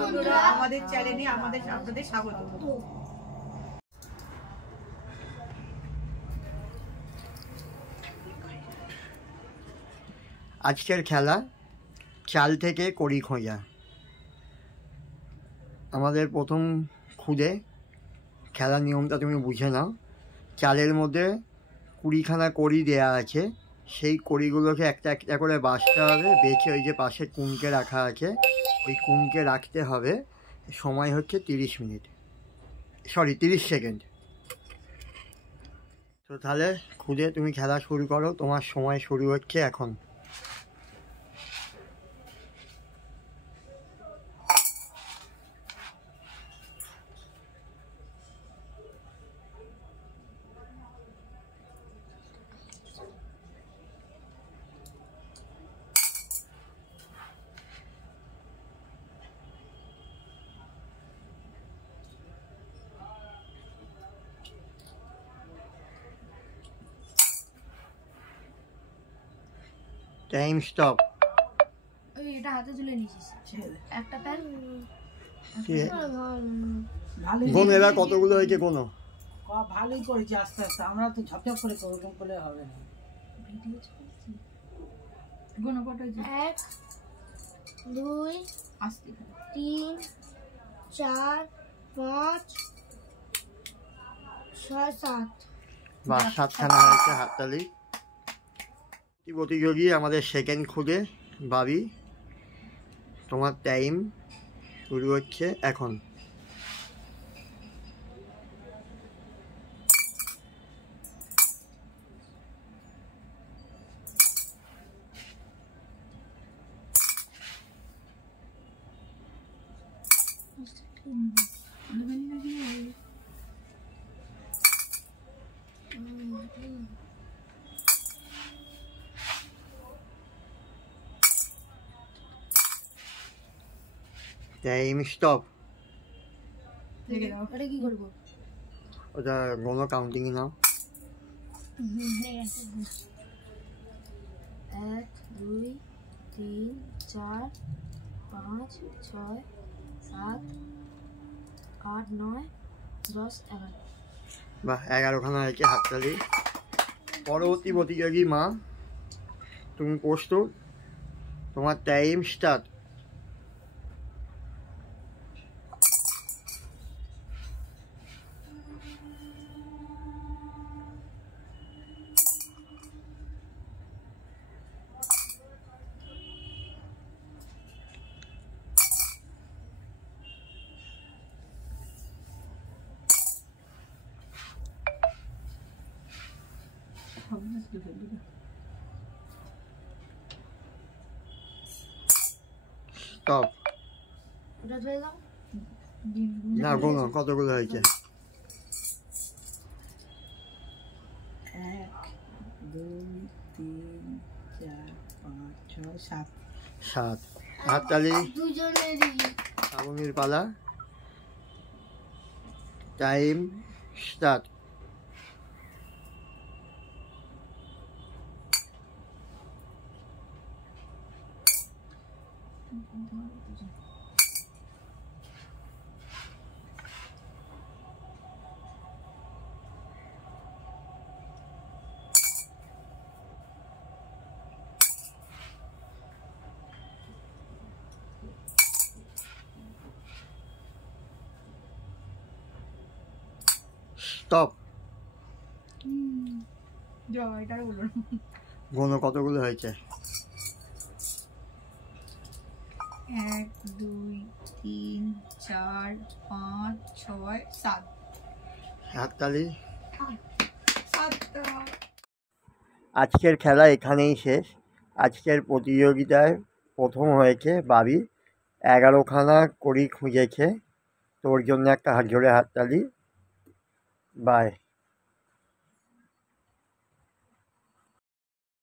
বন্ধুরা, আমাদের চ্যানেলে আপনাদের স্বাগত। আজকের খেলা চাল থেকে কড়ি খোঁজা। আমাদের প্রথম খুদে খেলার নিয়মটা তুমি বুঝে নাও। চালের মধ্যে 20খানা কড়ি দেয়া আছে, সেই কড়িগুলোকে একটা একটা করে বাছতে হবে, বেছে ওই যে পাশে কুনকে রাখা আছে ওই কুনকে রাখতে হবে। সময় হচ্ছে 30 সেকেন্ড। তো তাহলে খুদে তুমি খেলা শুরু করো, তোমার সময় শুরু হচ্ছে এখন। Time stop. এটা হাতে তুলে নিয়েছিস একটা প্যান। কোন এবার কতগুলো হয়েছে কোনো ভালোই করেছি, আস্তে আস্তে। আমরা তো ঝপঝপ করে ওরকম করলে হবে না। কোনো কত হয়েছে? 1 2 আস্তে 3 4 5 6 7। বা 7খানা হয়েছে, হাততালি। প্রতিযোগী আমাদের সেকেন্ড খুদে ভাবি, তোমার টাইম শুরু হচ্ছে এখন। Time stop. এটা কি করবো? ওটা কোনো কাউন্টিং নাও। 1 2 3 4 5 6 7 8 9 10 11। বা 11খানা হয়েছে, হাততালি। পরবর্তী প্রতিযোগী মা, তুমি প্রস্তুত? তোমার টাইম স্টার্ট। স্টপ। ওটা ধরে দাও। না কোনো কতগুলো হয়েছে? 1 2 3 4 5 6 7। 7। হাততালি। দুজনেরই। শ্রাবণীর পালা। Time start. স্টপ। এটাও বলো। গোনো কতগুলো হয়েছে? 1 2 3 4 5 6 7। হাততালি। 7টা। আজকের খেলা এখানেই শেষ। আজকের প্রতিযোগিতায় প্রথম হয়েছে বাবি, 11খানা কড়ি খুঁজেছে। তোর জন্য একটা হাত জোড়ে হাততালি। বাই।